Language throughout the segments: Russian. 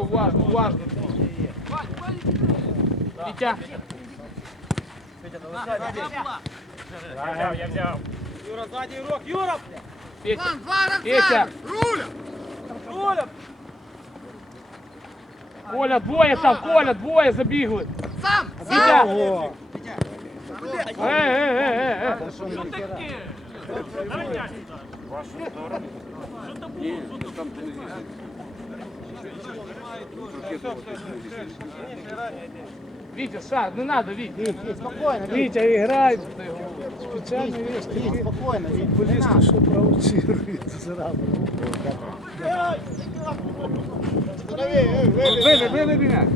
уважно, уважно. Вітя. Я, я взяв. Юра, задній урок, Юра! Петя. Петя. Руля! Коля, двоє там, Коля, двоє забігли. Сам! Вітя. Е, е, е, е, е. Що таке? Давай м'яч сюди. Вашу сторону. Витя, Саш, не надо, Витя. Спокойно, Витя играет. Специально весь такие. Спокойно, Витя. Футболисты, что провоцирует сразу. Вели, вели меня.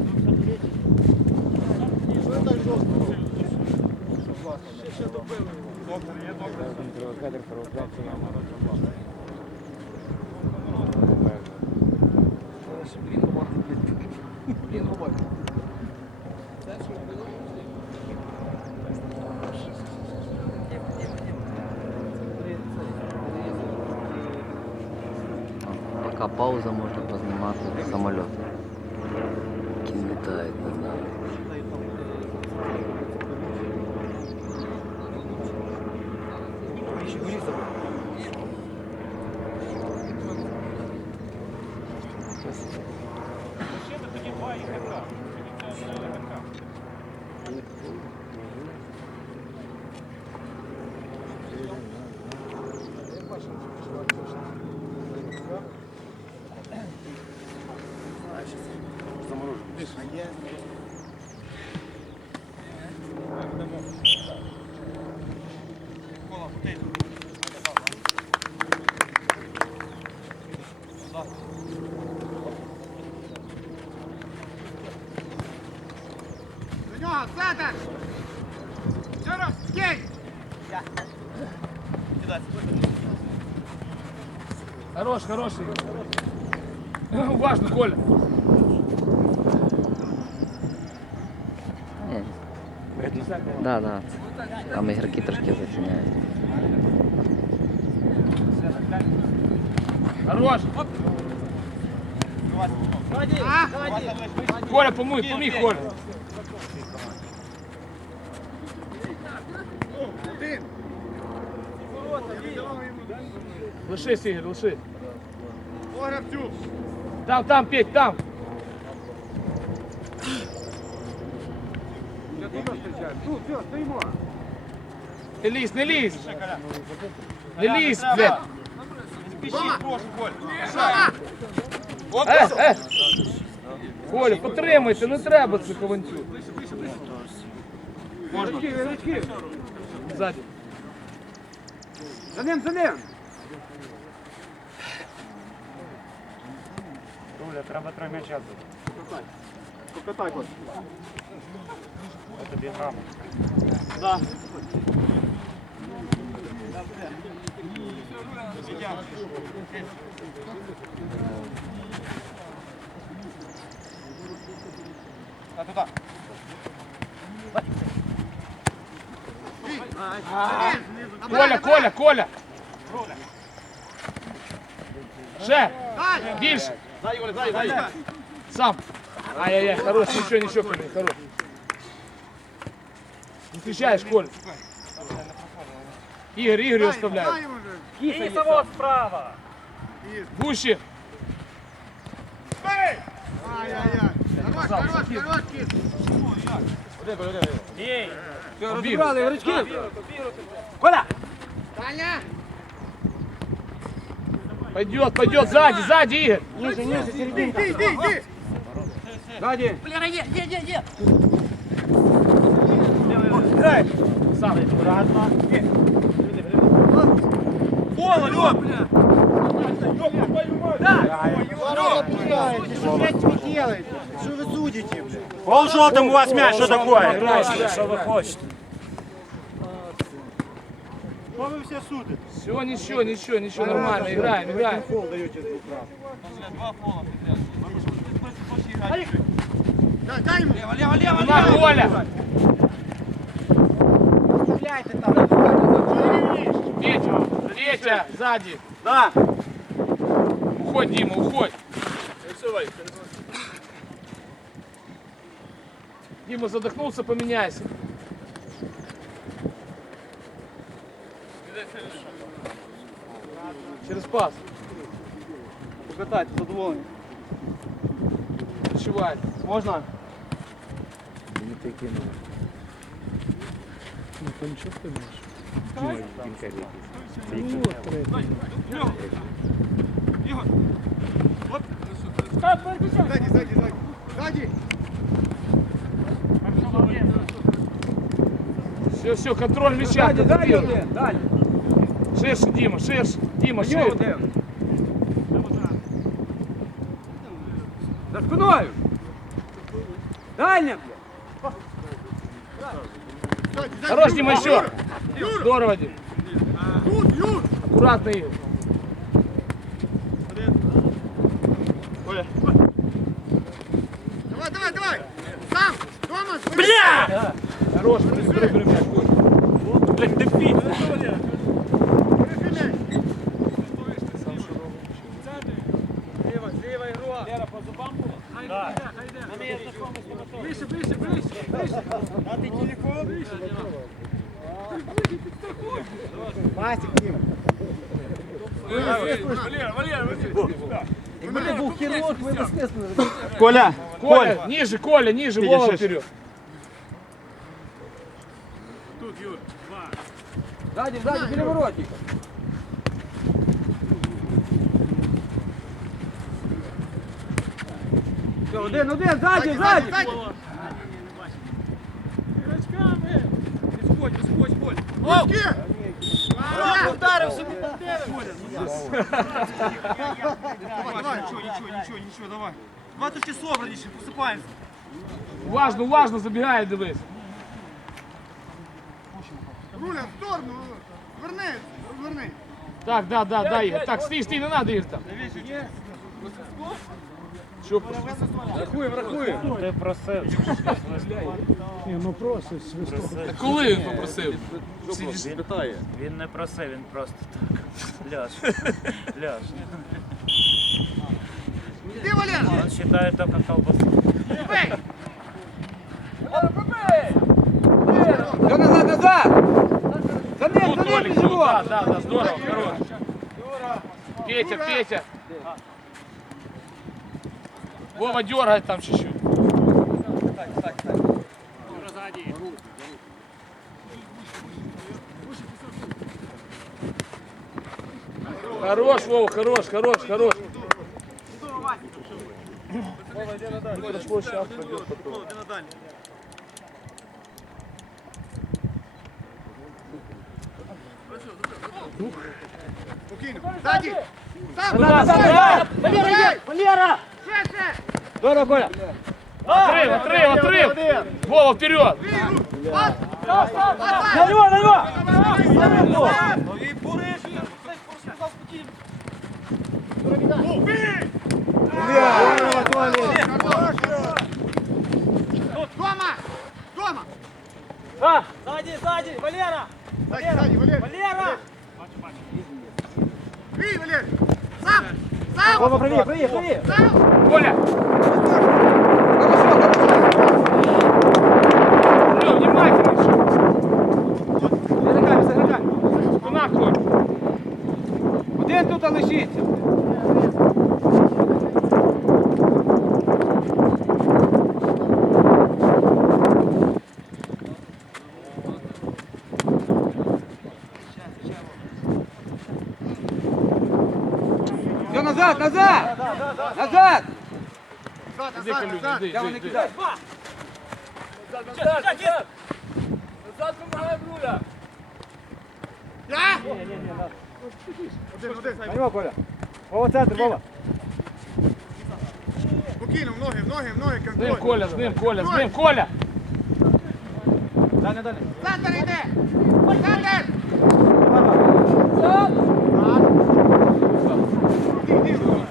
Что так жестко? Согласен. Сейчас добили. Доктор, я доктор. Кадр провокация. провоцируют сразу. Вибий, вибий мене. Пока пауза, можно познімати самоліт. Який літає над нами. Хорош, хороший. Уважно, Коля. Ні. Да, да. Там ігроки трошки затіняють. Хорош. Коля, помой, поміг, Коля. Лиши, Сігір, лиши. О, Гравцюк! Там, там, Петь, там. Для ну, Не лізь, не лізь. Не лізь, блядь. Пищи, прошу, Коль. Э, э. Коля, потримайте, не треба цих авантюр. Можна. Рачки, рачки. Ззаді. За ним, за ним. Руля, треба три м'яча забити. Покатай, Коля. Ось тобі грамотно. Коля, Коля, Коля. Ще. Більше. Сам. Ай-яй-яй, хорош, нічого, нічого, Коля, хорош. Не включаєш, Коля. Ігор, Ігор його оставляє. Кисово справа! Гущі. Ей! Розібрали, ігрочки. Пойдет, пойдет, сзади, сзади, Игорь. Ниже, ниже, серединка. Сзади. Сам. Пола, Лёп! Что, блядь, вы делаете? Что вы судите? Пол желтым у вас мяч, что такое? Що ви хочете? Что вы все судите? Все, ничего, ничего, ничего, нормально, играем, играем. Фол даете с двух раз. На, Коля. Стреляйте там. Петя, Петя, сзади. Да! Уходь, Дима, уходь. Дима задохнулся, поменяйся. Через пас. Покатайте, задоволені. Відчувай. Можна? Ну там нічого ти можеш. Ну, от третій. Ззаді, ззаді, ззаді. Ззаді. Все, все, контроль мяча. Дальше. Ширше, Дима, ширше. Дима, ширше. За спиною! Дальня, блядь! Хорош, Дима, еще. Здорово, Дима. Аккуратно, Игорь. Давай, давай, давай. Сам. Дома. Хорош, бери, бери, бери мяч. Ой. Блядь, дефіт. Масик, Якби ти був хірург, ви б снесли. Коля, Коля, ниже, Коля, ниже, Вова шиш. вперед. Сзади, сзади, переворотник! Все, один, один, сзади, сзади! Ударив собі. Давай, давай, нічого, нічого, нічого, нічого, давай. Давай трошки собраніше, посипаємося. Уважно, уважно забігає, дивись. Руля, в сторону. Верни, верни. Так, да, да, да, Игорь. Так, стій, стій, не надо, Игорь, там. Що, Рахуем, рахуем! Ти просив. Ні, ну просто свисток. коли він попросив? Він, він не просив, він просто так. Ляж. Ляж. Іди, Валера. Он считає тільки колбасу. Все назад, назад! За ним, Вот, за ним, Толик, вот, живот! да, да, да, здорово, хорош. Петя, Петя. Вова дергает там чуть-чуть. Хорош, Вова, хорош, хорош, хорош. Прошло, сейчас пройдет потом. Спокійно. Ззаді. Сам. Назад, назад. Валера, Валера. Ще, ще. Здорово, Коля! Отрыв, отрыв, отрыв. Вова, вперед. Пас. Пас, пас. На него, на него! Дома. Дома. Ззаді, ззаді, Валера! Ззаді, ззаді, Валера. Валера! Бій, Валера. Сам. Сам. Вова, правее, правее, правее! Сам. Коля. Лё, внимательно. З ігроками, з ігроками! Спина, Коля. Один тут лишиться! Все, назад, назад! Назад! Назад, Иди, назад, Колюня, назад. иди, Я иди, вони иди. кидаю. Я. Один, один. На нього, Коля! Вова, центр, Вова! Спокійно, в ноги, в ноги, в ноги, С ним, контроль. Коля, с ним, Коля, с ним, Коля. Далі, далі! Центр йде. Центр. Іди, іди, Валера.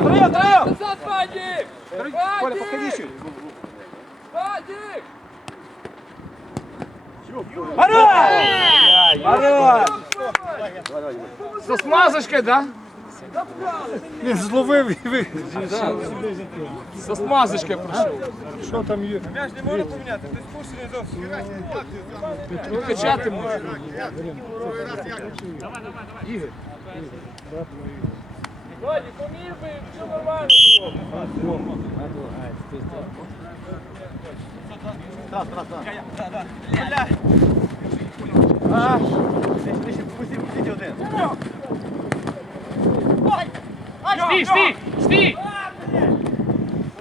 Втроєм, втроєм! Коля, подходи чуть! Хорош! Хорош! Со смазочкой, да? Він зловив і ви. Со смазочкою пройшов. Що там є? М'яч не можна поміняти, ти спущений зовсім. Викачати можна. Давай, давай, давай. Ігор. Годі, помір би, все нормально. Раз, раз, раз. Бля. А, пусти, пусти один. стій, стій!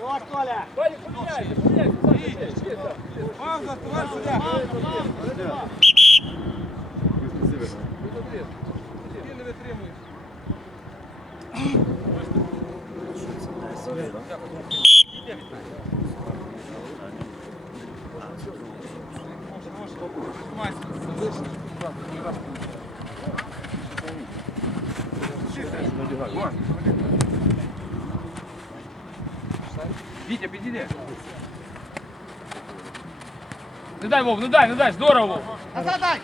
Владик, поміняйся, поміняйся. Пауза, товариш суддя. Ти не витримуєш. Вітя, Не дай, Вов, не дай, не дай, здорово, Вов. Назад дай!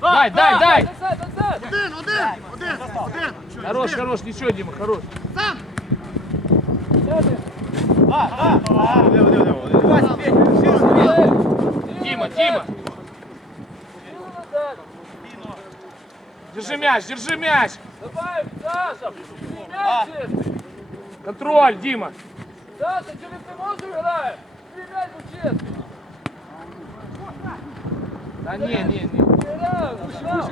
Дай, дай, дай. Назад. Один, один, один, один. Хорош, хорош, ничего, Дима, хорош. Сам! Дима, Дима. Держи мяч, держи мяч. Давай, Саша, чистий. Контроль, Дима. Саша, через ти можеш грає? Твій м'яч був чистий. Да не, не, не. Грав, грав.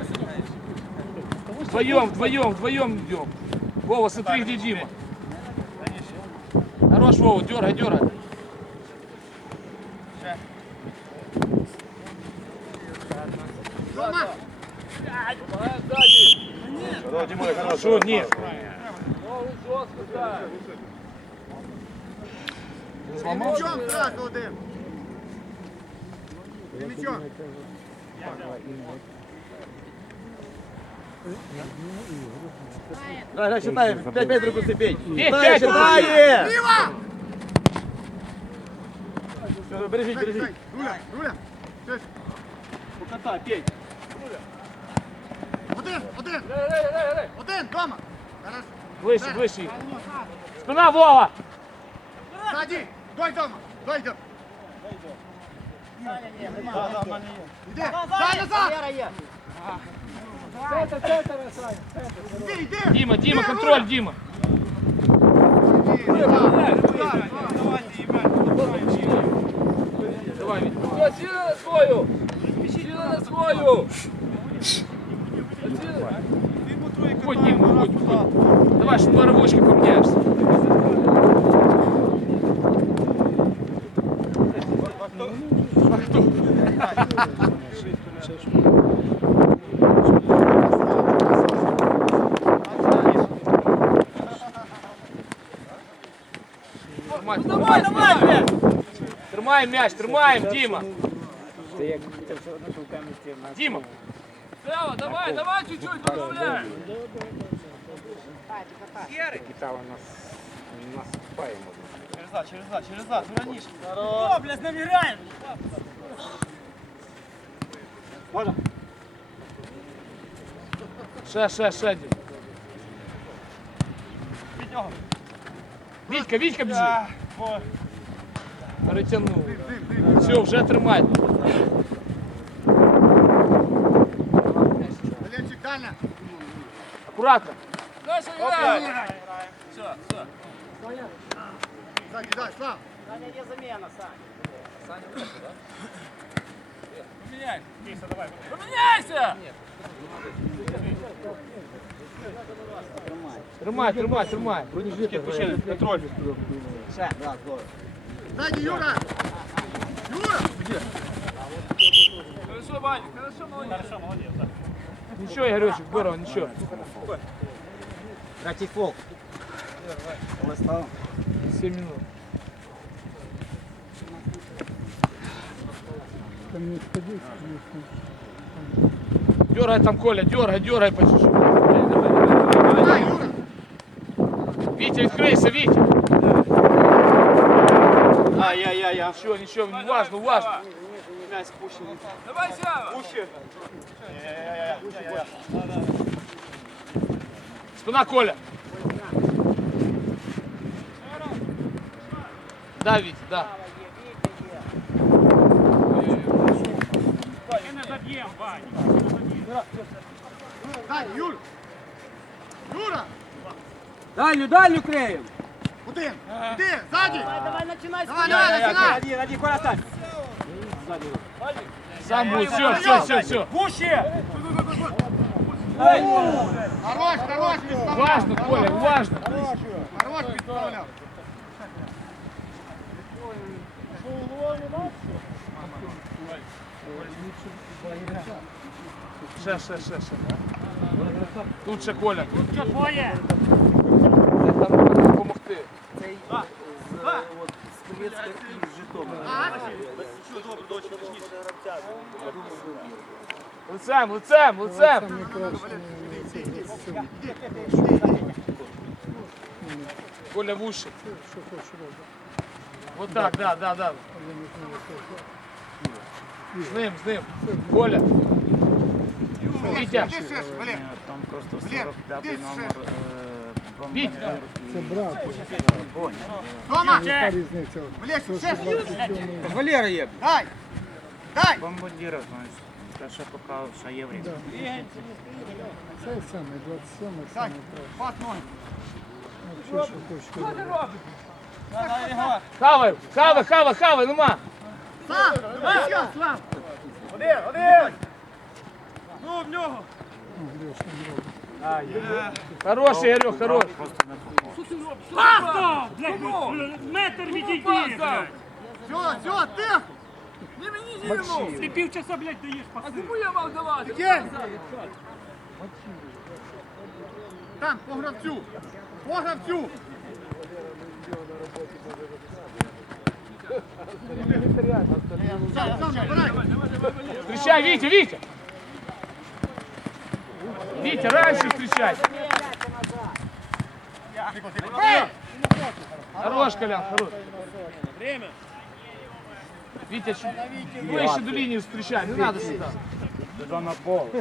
Вдвоем, вдвоем, вдвоем идем. Вова, смотри, где Дима. Хорош, Вова, дергай, дергай. Рома! Давай, ззаді. Что, нет. Ногу жорстко грає. Мічом зразу один. І Мічом. Давай, считай, 5 метров после пей. Петь, пять, Считає! Ліва! Бережіть, Дай, бережіть. дай. Руля, руля. Щось. Покатай, пей. Один, один, Грай, грай, грай, грай. один, дома. Зараз. Выше, выше. Спина, Вова. Саді, дой дома, дой дома. Іди, дай назад! Центр, центр, Саня. Іди, іди! Дима, Дима, Іди, контроль, Руля. Дима. Іди, назад, назад. Давай, Витя. Все, сіли на свою. Сіли на свою. Уходь, Дима, уходь, уходь. Давай, что два рывочка поменяешься. Тримаємо м'яч, тримаємо, Діма. Діма, Сева, давай, давай чуть-чуть, добавляй. Китала нас наступає, може. Через зад, через зад, через зад, раніше. О, блядь, з нами граємо. Можна? ще, ще, ще, Дім. Від нього. Вітька, Вітька біжи. А, о, Перетягнув. Все, вже тримай. Олежчик, дальня. Акуратно. Наша грає. Сзади, дай, Слав. Поміняйся. Тримай, тримай, тримай. контроль. Сзади, Юра. Юра! Хорошо, Ваня, хорошо, молодец. Нічого, Ігорючик, здорово, нічого. Третій фол. Сім минут. Дергай там, Коля, дергай, дергай по чуть-чуть. Давай, Юра! Вітя, відкрийся, Вітя. Ай-яй-яй-яй. Нічого, нічого, не важно, важно. М'яч спущений. Давай, Сева. Пущи. Спина Коля. Да, Вітя, да. Дай, Юр! Юра! Дальню, дальню криємо. Один! Іди, ззаді! Давай, начинай. Давай, давай, починай! Раді, раді, Коля, стань. Сам будет. Все, все, все, все. Пуще! Хорош, хорош, підставляв! Важно, Коля, важно. Хорош, підставляв! Ще, ще, ще, ще. Тут ще Коля. Що твоє? Де там можна допомогти? Лицем, лицем, лицем. Коля в уши. Вот так, да, да, да. З ним, з ним. Коля. Валер! Там просто Глеб, 45 ти номер Це брат. Тома! Валера є. Дай! Дай! Бомбардира, значить. Та ще поки ще є время. Це саме, 27 саме. Пас ноль. Що ти? Хавай, хавай, хавай, хавай, нема. Слав, слав. Один, один. Ну, в нього. Ну, Гриш, не робить. Хороший, Игорек, хорош. Метр відійди, Все, все, тихо! Не мені зірну! Ти півчаса, блядь, даєш А кому я мав давати? Таке! Там, по гравцю! По гравцю! Сам, сам, набирай! Встречай, Витя, Витя. Витя, раньше встречай. Хорош, Колян, хорош. Витя, чуть ближе до линии встречай, не надо сюда. Туда на пол.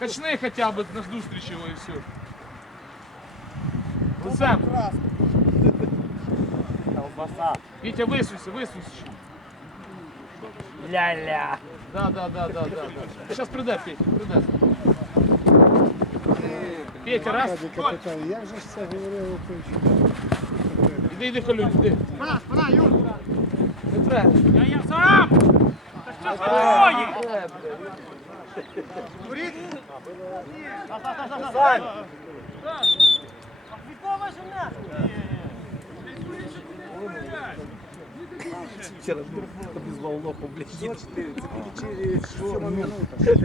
Качни хотя бы на зустріч его и все. Лицем. Колбаса. Витя, высунься, высунься. Ля-ля. Да, да, да, да, да. Сейчас придай, Петя, придай. Петя, раз. Капітан, як же ж це говорив? Іди, іди, Колюнь, іди. Спина, спина, Юр! Не треба. Я, я сам! Та що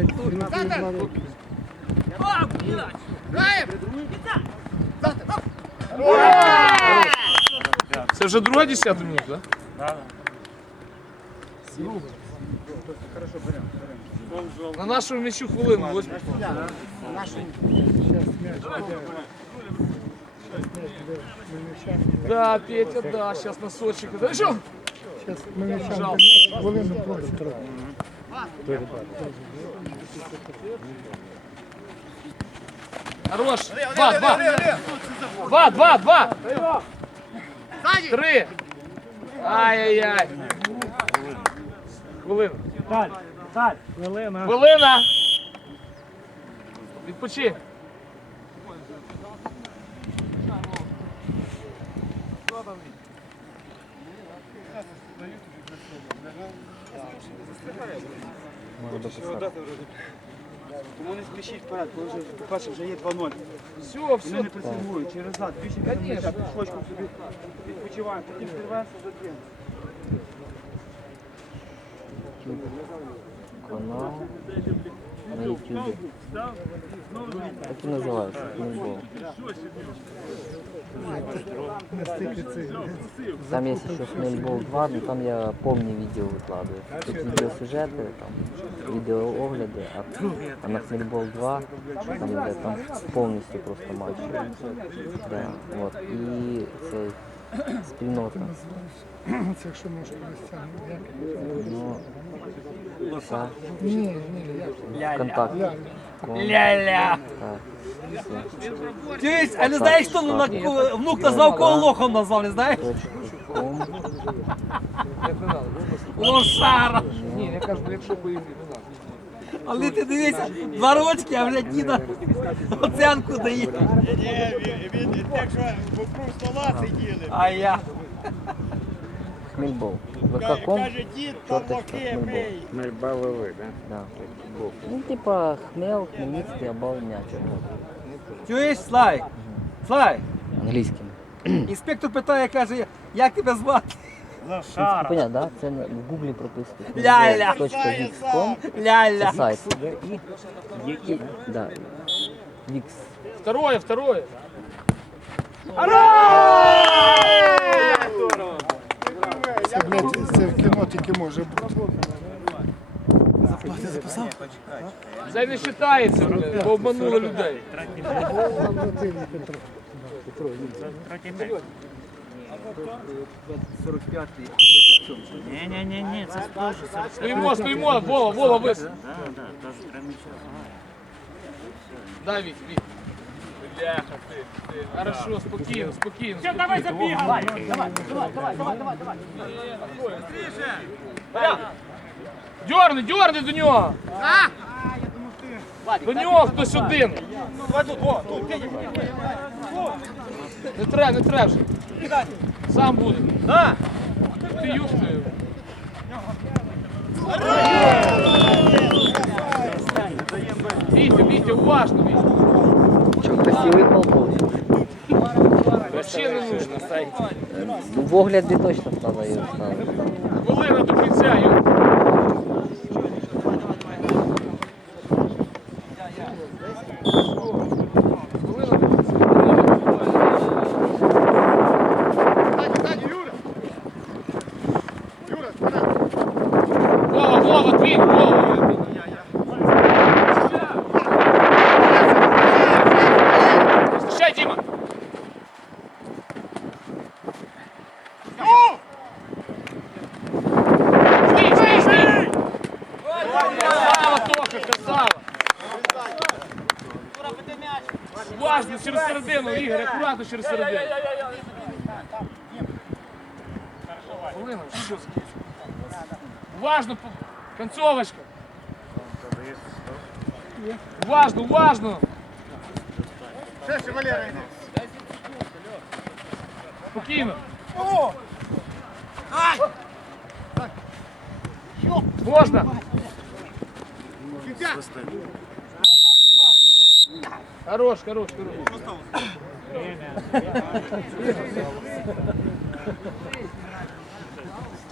твоє? Горіть! Граєм! Завтра! Це вже друга десята минута, да? Да. На нашому м'ячу хвилину. Ось. Зараз м'яч іде. Мельничан. Да, Петя, да, сейчас носочек. Да что? Зараз Мельничан хвилину трохи. Хорош. Два, два. Два, два, два. Три. Ай-яй-яй. Хвилина. Хвилина. Хвилина. Відпочи. Тому не спішіть вперед, коли вже, по-перше, вже є 2-0. Все, Вони все. не пресингують, через зад, більше Конечно. пішочком собі відпочиваємо, потім підверся за тим. Канал на YouTube. Так і називається. Футбол. Настільки цих. Там есть еще Смельбол 2, но там я помню видео выкладываю. Тут видеосюжеты, там видеоогляды, а, а на Смельбол 2 там, де, там повністю просто матч. Да, вот. І цей спільнота. Це якщо можеш розтягнути. Як? Ну, та, Ні, ні, як? ВКонтакте. Ля- Ля-ля. Так, все. Чуєш, а не знаєш, що на, внук назвав кого лохом назвав, не знаєш? Ком. Лошара. Ні, я кажу, якщо поїздити, не надо. Але ти дивися, два рочки, а вже діда оценку дає. Ні, він, він так, що вокруг стола сиділи. А я. Хмельбол. ВК-ком. Каже, дід, Що там ти локи Хмельбол? бий. Мельбаловий, да? Да. Ну, типа хмел, хмельницький, або м'ячик. Чуєш, Славік? Славік, Англійським. інспектор питає, каже, як тебе звати? Понятно, да? Це на- в гуглі прописано. Ля-ля. .vix.com. Ля-ля. Це сайт. І, і, да. Vix. Второе, второе. Це, блядь, це в кіно тільки може бути. Це не вважається, блядь, бо обманули людей. Ні-ні-ні, це це- Стоїмо, стоїмо, Вова, Вова, вис. Да, да, теж треба час. Да, Вік, Вік. Бляха, ти, ти. Хорошо, спокійно, спокійно. Все, давай забігай. Давай, давай, давай, давай, давай, давай. Дьорни, дьорни до нього. До нього хтось один. Не треба, не треба вже. Сам буде. Ти юшкою. В огляді точно треба його ставити. Хвилина до кінця. Уважно, через середину, Ігор, акуратно через середину. Хвилина, що це? Уважно, концовочка. Уважно, уважно. Ще, ще, Валера, йди. Спокійно. Можна. Кінця. Хорош, хорош, хорош.